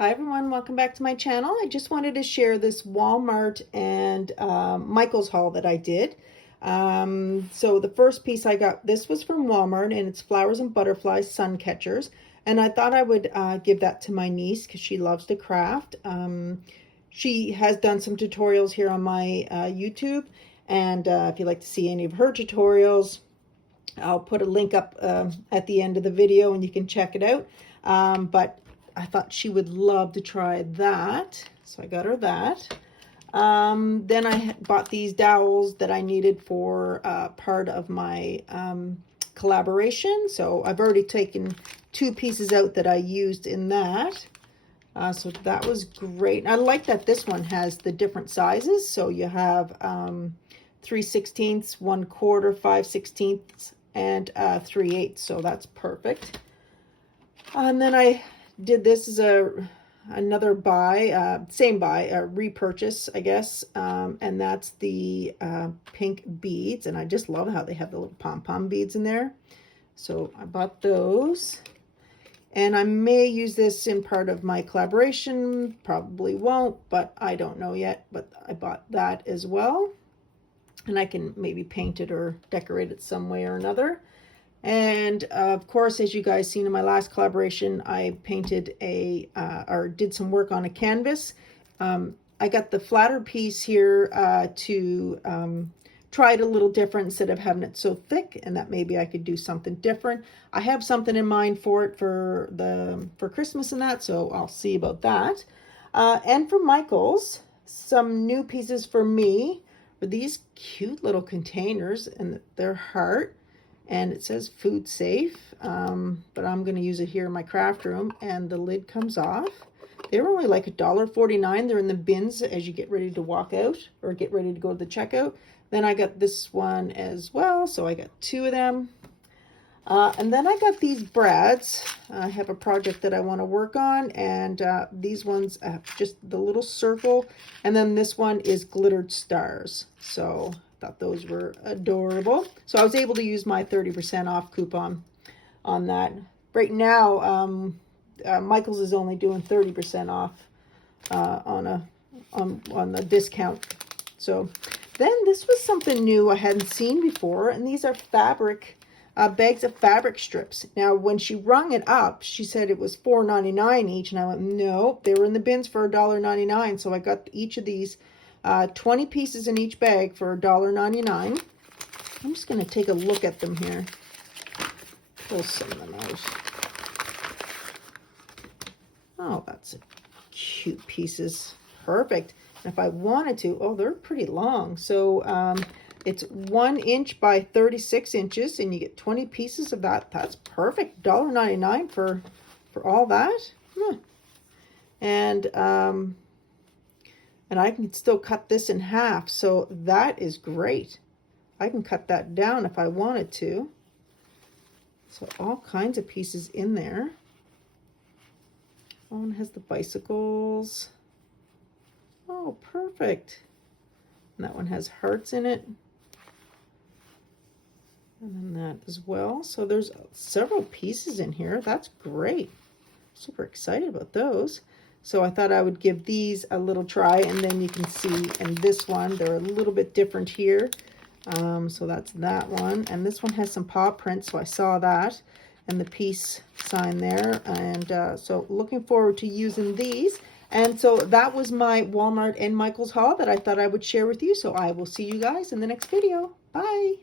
Hi everyone, welcome back to my channel. I just wanted to share this Walmart and Michael's haul that I did. So the first piece I got, this was from Walmart and it's flowers and butterflies sun catchers. And I thought I would give that to my niece because she loves to craft. She has done some tutorials here on my YouTube. And if you'd like to see any of her tutorials, I'll put a link up at the end of the video and you can check it out. But I thought she would love to try that, so I got her that. Then I bought these dowels that I needed for part of my collaboration. So I've already taken 2 pieces out that I used in that. So that was great. I like that this one has the different sizes. So you have 3/16, 1/4, 5/16, and 3/8. So that's perfect. And then I did this as another buy, same buy, repurchase, I guess, and that's the pink beads, and I just love how they have the little pom-pom beads in there. So I bought those, and I may use this in part of my collaboration, probably won't, but I don't know yet, but I bought that as well, and I can maybe paint it or decorate it some way or another. And of course, as you guys seen in my last collaboration, I painted or did some work on a canvas. I got the flatter piece here to try it a little different instead of having it so thick, and that maybe I could do something different. I have something in mind for it for Christmas and that, so I'll see about that. And for Michael's, some new pieces for me were these cute little containers, and they're heart. And it says food safe, but I'm going to use it here in my craft room, and the lid comes off. They were only like $1.49. They're in the bins as you get ready to walk out or get ready to go to the checkout. Then I got this one as well, so I got 2 of them. And then I got these brads. I have a project that I want to work on, and these ones have just the little circle, and then this one is glittered stars. So thought those were adorable. So I was able to use my 30% off coupon on that. Right now, Michael's is only doing 30% off on the discount. So then this was something new I hadn't seen before, and these are fabric bags of fabric strips. Now, when she rung it up, she said it was $4.99 each, and I went, no, they were in the bins for $1.99. So I got each of these 20 pieces in each bag for $1.99. I'm just going to take a look at them here. Pull some of them out. Oh, that's cute pieces. Perfect. And if I wanted to, oh, they're pretty long. So it's 1 inch by 36 inches, and you get 20 pieces of that. That's perfect. $1.99 for all that. And I can still cut this in half, so that is great. I can cut that down if I wanted to. So all kinds of pieces in there. One has the bicycles. Oh, perfect. And that one has hearts in it. And then that as well. So there's several pieces in here. That's great. Super excited about those. So I thought I would give these a little try, and then you can see in this one, they're a little bit different here. So that's that one. And this one has some paw prints, so I saw that. And the peace sign there. And so looking forward to using these. And so that was my Walmart and Michael's haul that I thought I would share with you. So I will see you guys in the next video. Bye.